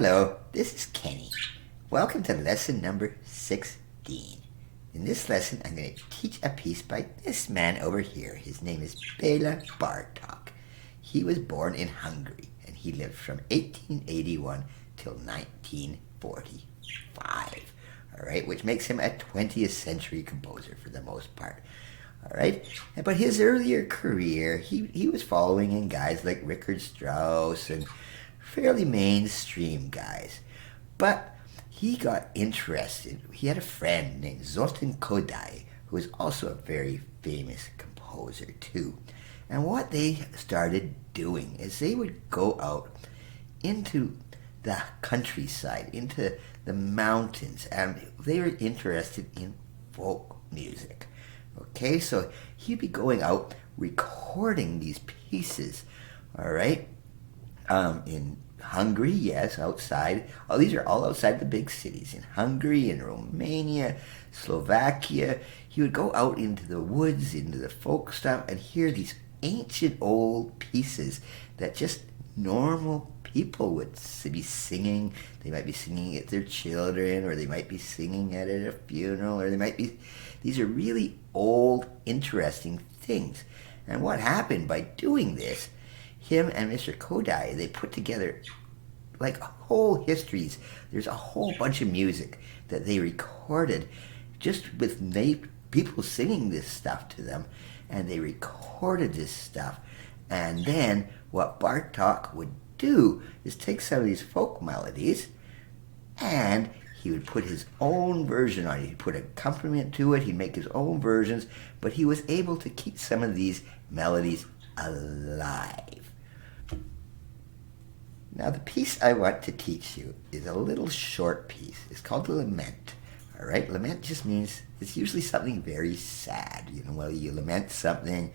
Hello, this is Kenny. Welcome to lesson number 16. In this lesson, I'm going to teach a piece by this man over here. His name is Bela Bartok. He was born in Hungary, and he lived from 1881 till 1945. All right, which makes him a 20th century composer for the most part. All right, but his earlier career, he was following in guys like Richard Strauss and fairly mainstream guys. But he got interested. He had a friend named Zoltan Kodály, who was also a very famous composer too. And what they started doing is they would go out into the countryside, into the mountains, and they were interested in folk music. Okay, so he'd be going out recording these pieces, all right, in Hungary, yes, outside. Oh, these are all outside the big cities. In Hungary, in Romania, Slovakia. He would go out into the woods, into the folk stuff, and hear these ancient old pieces that just normal people would be singing. They might be singing at their children, or they might be singing at a funeral, or they might be... These are really old, interesting things. And what happened by doing this, him and Mr. Kodály, they put together like whole histories. There's a whole bunch of music that they recorded just with people singing this stuff to them, and they recorded this stuff. And then what Bartok would do is take some of these folk melodies and he would put his own version on it. He'd put accompaniment to it. He'd make his own versions, but he was able to keep some of these melodies alive. Now, the piece I want to teach you is a little short piece. It's called the Lament. All right, lament just means it's usually something very sad. You know, well, you lament something.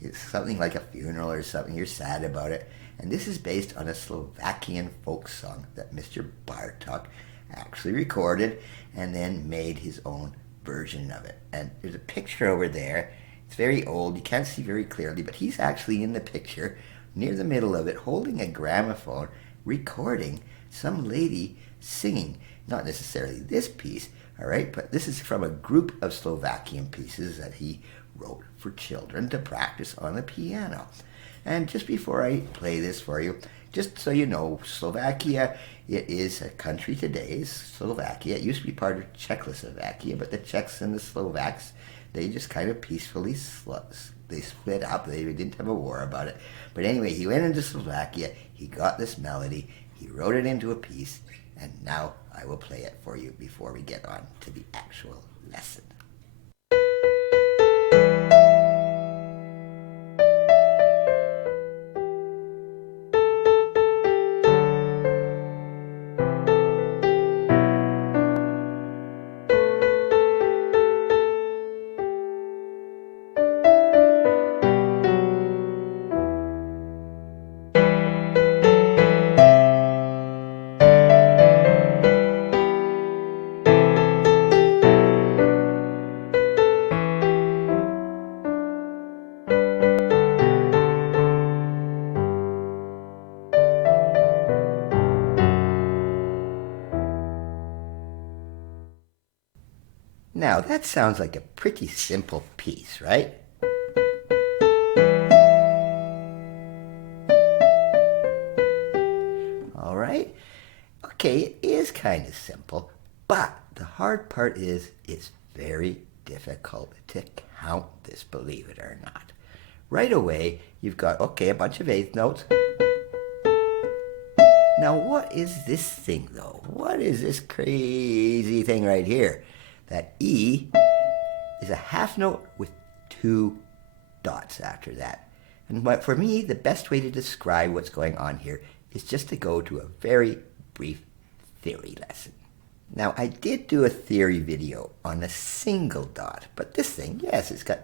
It's something like a funeral or something. You're sad about it. And this is based on a Slovakian folk song that Mr. Bartok actually recorded and then made his own version of it. And there's a picture over there. It's very old. You can't see very clearly, but he's actually in the picture near the middle of it holding a gramophone recording some lady singing. Not necessarily this piece, all right, but this is from a group of Slovakian pieces that he wrote for children to practice on the piano. And just before I play this for you, just so you know, Slovakia, it is a country today, Slovakia. It used to be part of Czechoslovakia, but the Czechs and the Slovaks, they just kind of peacefully they split up. They didn't have a war about it. But anyway, he went into Slovakia, he got this melody, he wrote it into a piece, and now I will play it for you before we get on to the actual lesson. Now, that sounds like a pretty simple piece, right? All right? Okay, it is kind of simple, but the hard part is it's very difficult to count this, believe it or not. Right away, you've got, okay, a bunch of eighth notes. Now, what is this thing, though? What is this crazy thing right here? That E is a half note with two dots after that. And for me, the best way to describe what's going on here is just to go to a very brief theory lesson. Now, I did do a theory video on a single dot, but this thing, yes, it's got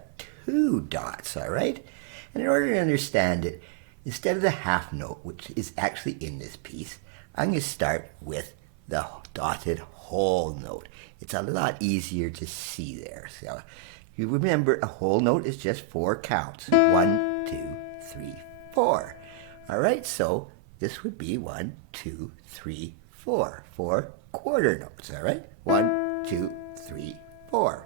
two dots, all right? And in order to understand it, instead of the half note, which is actually in this piece, I'm going to start with the dotted whole note. It's a lot easier to see there. So you remember a whole note is just 4 counts. 1, 2, 3, 4. All right, so this would be 1, 2, 3, 4 quarter notes, all right? 1, 2, 3, 4.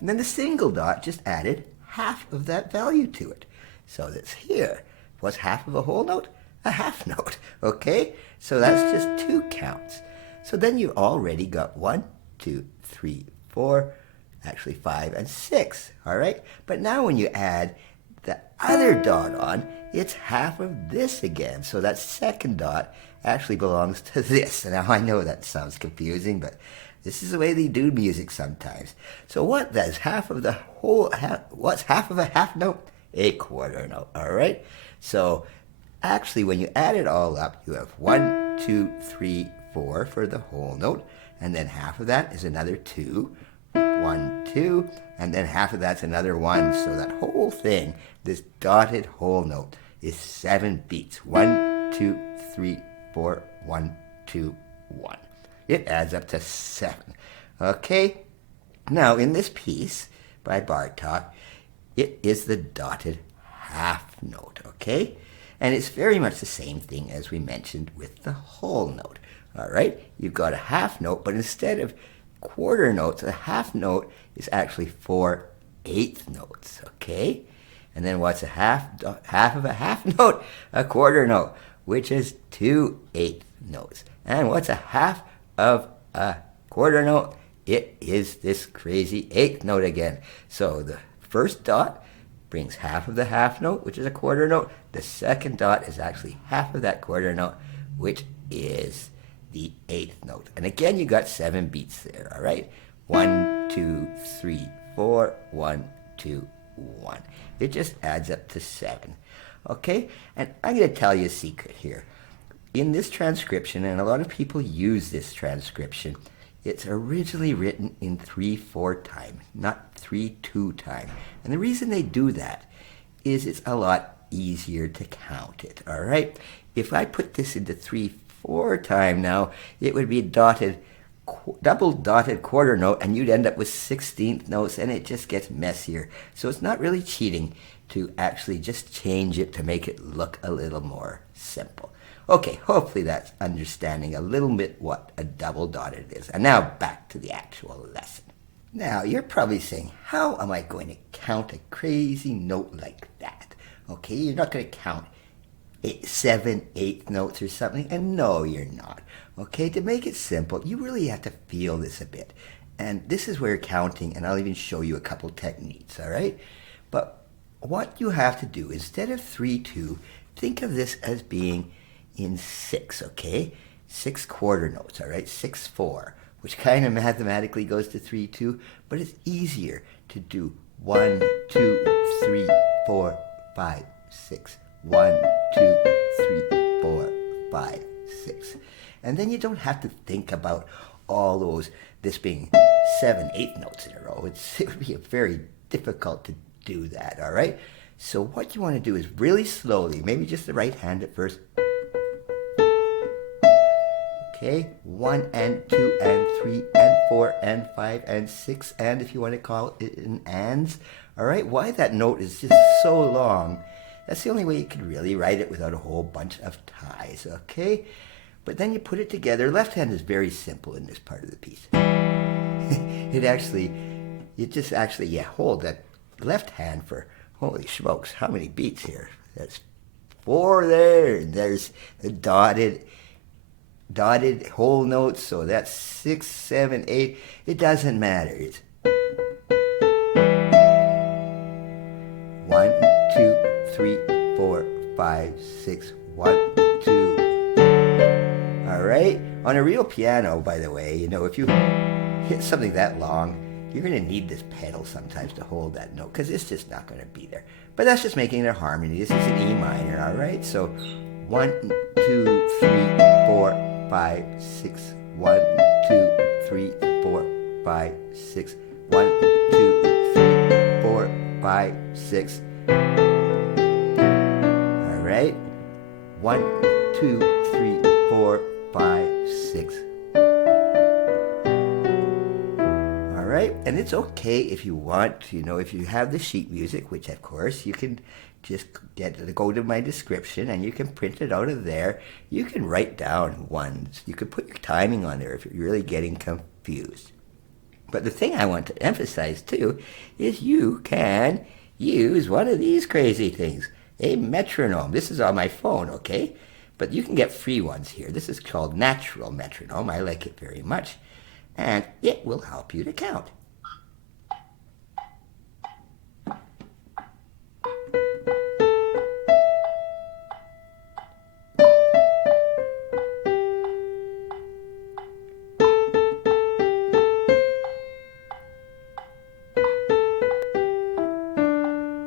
And then the single dot just added half of that value to it. So that's here. What's half of a whole note? A half note, okay? So that's just 2 counts. So then you've already got 1, 2, 3, 4, actually 5 and 6, all right? But now when you add the other dot on, it's half of this again. So that second dot actually belongs to this. Now I know that sounds confusing, but this is the way they do music sometimes. So what does half of the whole, what's half of a half note? A quarter note, all right? So actually when you add it all up, you have 1, 2, 3, 4 for the whole note, and then half of that is another 2, 1, 2, and then half of that's another 1. So that whole thing, this dotted whole note, is 7 beats. 1, 2, 3, 4, 1, 2, 1. It adds up to 7. Okay? Now, in this piece by Bartok, it is the dotted half note, okay? And it's very much the same thing as we mentioned with the whole note, all right? You've got a half note, but instead of quarter notes, a half note is actually 4/8 notes, okay? And then what's a half of a half note? A quarter note, which is 2/8 notes. And what's a half of a quarter note? It is this crazy 8th note again. So the first dot brings half of the half note, which is a quarter note. The second dot is actually half of that quarter note, which is the 8th note. And again, you got 7 beats there, all right? 1, 2, 3, 4, 1, 2, 1. It just adds up to 7, okay? And I'm going to tell you a secret here. In this transcription, and a lot of people use this transcription, it's originally written in 3/4 time, not 3/2 time. And the reason they do that is it's a lot easier to count it, all right? If I put this into 3/4 time now, it would be dotted, double dotted quarter note, and you'd end up with 16th notes, and it just gets messier. So it's not really cheating to actually just change it to make it look a little more simple. Okay, hopefully that's understanding a little bit what a double dotted is. And now back to the actual lesson. Now, you're probably saying, how am I going to count a crazy note like that? Okay, you're not going to count 7/8 notes or something, and no, you're not. Okay, to make it simple, you really have to feel this a bit. And this is where counting, and I'll even show you a couple techniques, all right? But what you have to do, instead of 3/2, think of this as being in 6, okay? 6 quarter notes, all right? 6/4, which kind of mathematically goes to 3/2, but it's easier to do 1, 2, 3, 4, 5, 6. 1, 2, 3, 4, 5, 6. And then you don't have to think about all those, this being 7/8 notes in a row. It would be very difficult to do that, all right? So what you want to do is really slowly, maybe just the right hand at first. Okay, 1 and 2 and 3 and 4 and 5 and 6, and if you want to call it an ands, all right? Why that note is just so long, that's the only way you can really write it without a whole bunch of ties, okay? But then you put it together. Left hand is very simple in this part of the piece. You hold that left hand for, holy smokes, how many beats here? That's 4 there. There's the dotted whole notes, so that's 6, 7, 8. It doesn't matter. It's 1, 2, 3, 4, 5, 6, 1, 2. All right? On a real piano, by the way, you know, if you hit something that long, you're going to need this pedal sometimes to hold that note, because it's just not going to be there. But that's just making it a harmony. This is an E minor, all right? So 1, 2, 3, 4, 5, 6, 1, 2, 3, 4, 5, 6, 1, 2, 3, 4, 5, 6. All right? 1, 2, 3, 4, 5, 6. All right, and it's okay if you want, if you have the sheet music, which of course you can just go to my description and you can print it out of there. You can write down ones. You can put your timing on there if you're really getting confused. But the thing I want to emphasize too is you can use one of these crazy things, a metronome. This is on my phone, okay? But you can get free ones here. This is called Natural Metronome. I like it very much. And it will help you to count.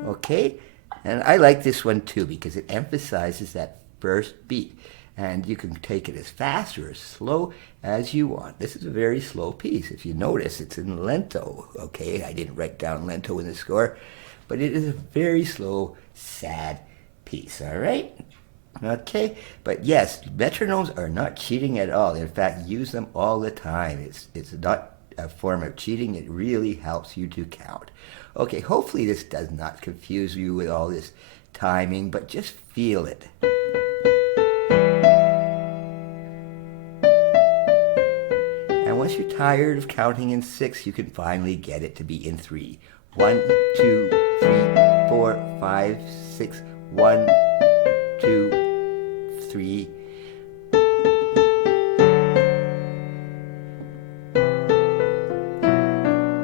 Okay, and I like this one too because it emphasizes that first beat. And you can take it as fast or as slow as you want. This is a very slow piece. If you notice, it's in lento. Okay, I didn't write down lento in the score, but it is a very slow, sad piece. All right? Okay, but yes, metronomes are not cheating at all. In fact, use them all the time. It's not a form of cheating. It really helps you to count. Okay, hopefully this does not confuse you with all this timing, but just feel it. And once you're tired of counting in 6, you can finally get it to be in 3. 1, 2, 3, 4, 5, 6. 1, 2, 3.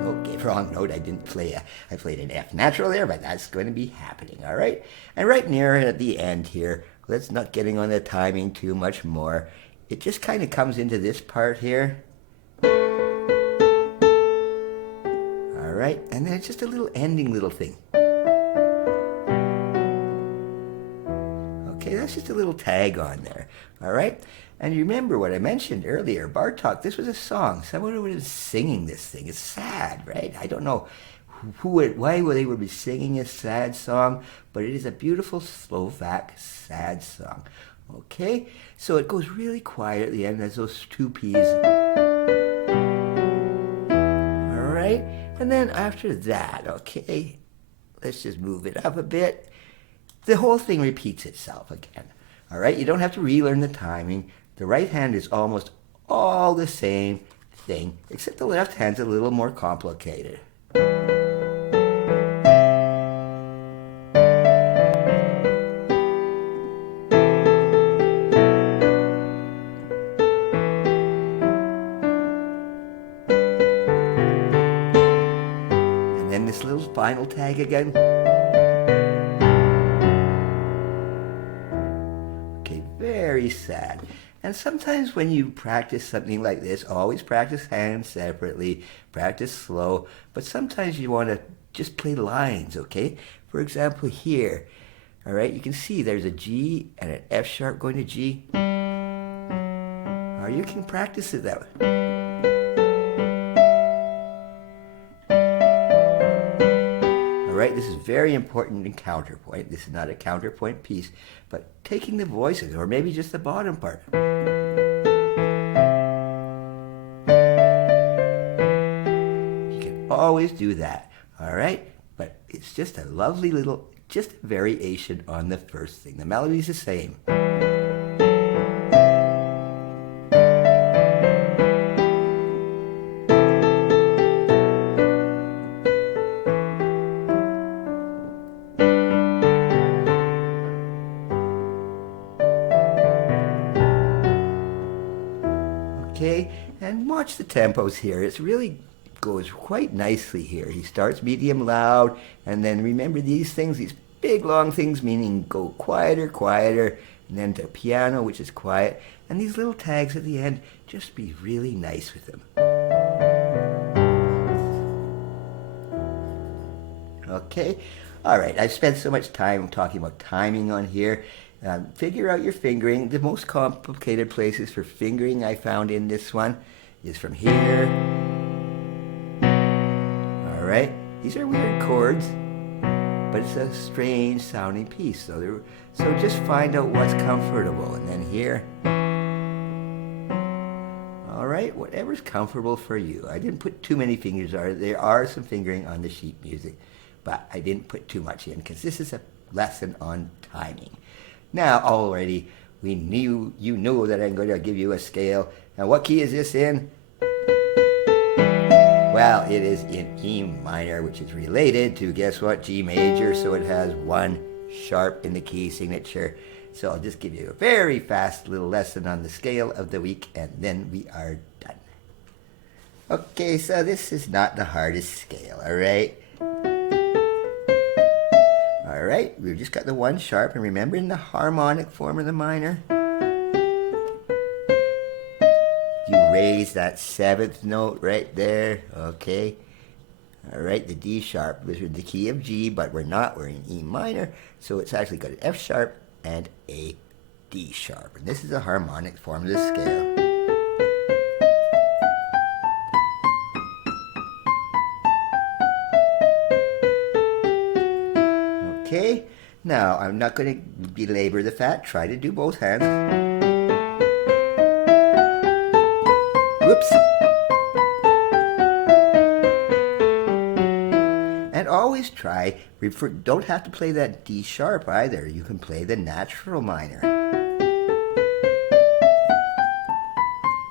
Okay, wrong note. I didn't play I played an F natural there, but that's going to be happening, all right? And right near at the end here, let's not getting on the timing too much more. It just kind of comes into this part here. Right? And then it's just a little ending little thing. Okay, that's just a little tag on there. All right? And you remember what I mentioned earlier, Bartok, this was a song. Someone was singing this thing. It's sad, right? I don't know why they would be singing a sad song, but it is a beautiful Slovak sad song. Okay? So it goes really quiet at the end. There's those 2 P's. All right? And then after that, okay, let's just move it up a bit. The whole thing repeats itself again. All right, you don't have to relearn the timing. The right hand is almost all the same thing, except the left hand's a little more complicated. This little final tag again. Okay, very sad. And sometimes when you practice something like this, always practice hands separately, practice slow, but sometimes you want to just play lines, okay? For example, here, all right, you can see there's a G and an F sharp going to G. Or you can practice it that way. Right, this is very important in counterpoint. This is not a counterpoint piece, but taking the voices, or maybe just the bottom part. You can always do that, all right? But it's just a lovely little, just a variation on the first thing. The melody's the same. Okay, and watch the tempos here. It really goes quite nicely here. He starts medium loud, and then remember these things, these big long things, meaning go quieter, quieter, and then to piano, which is quiet, and these little tags at the end, just be really nice with them. Okay, all right, I've spent so much time talking about timing on here. Figure out your fingering. The most complicated places for fingering I found in this one is from here. All right, these are weird chords, but it's a strange sounding piece. So just find out what's comfortable, and then here. All right. right, whatever's comfortable for you. I didn't put too many fingers on it. There are some fingering on the sheet music, but I didn't put too much in because this is a lesson on timing. Now, already, you know that I'm going to give you a scale. Now, what key is this in? Well, it is in E minor, which is related to, guess what, G major, so it has one sharp in the key signature. So I'll just give you a very fast little lesson on the scale of the week, and then we are done. Okay, so this is not the hardest scale, all right? All right, we've just got the one sharp, and remember in the harmonic form of the minor, you raise that seventh note right there, okay? All right, the D sharp was in the key of G, but we're in E minor, so it's actually got an F sharp and a D sharp. And this is a harmonic form of the scale. Okay, now I'm not going to belabor the fact. Try to do both hands. Whoops. And always try, don't have to play that D sharp either. You can play the natural minor.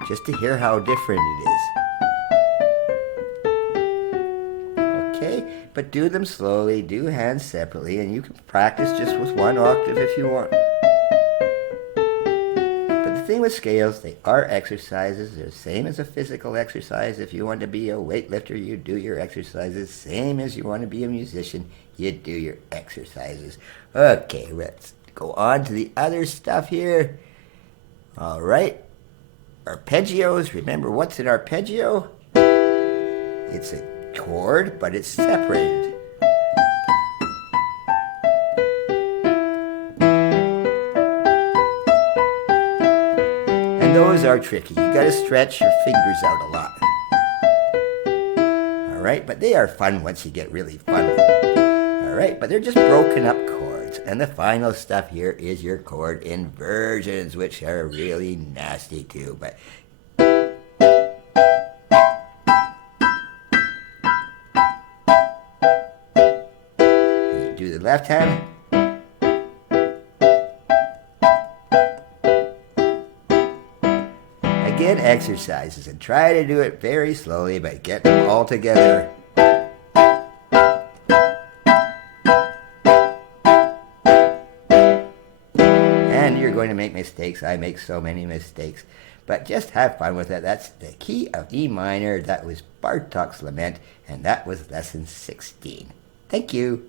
Just to hear how different it is. Okay, but do them slowly, do hands separately, and you can practice just with one octave if you want. But the thing with scales, they are exercises. They're the same as a physical exercise. If you want to be a weightlifter, you do your exercises. Same as you want to be a musician, you do your exercises. Okay, let's go on to the other stuff here. All right, arpeggios. Remember what's an arpeggio? It's a chord, but it's separated. And those are tricky. You got to stretch your fingers out a lot. All right, but they are fun once you get really fun. All right, but they're just broken up chords. And the final stuff here is your chord inversions, which are really nasty too. But you do the left hand. Again, exercises, and try to do it very slowly, but get them all together. And you're going to make mistakes. I make so many mistakes, but just have fun with it. That's the key of E minor. That was Bartok's Lament, and that was lesson 16. Thank you.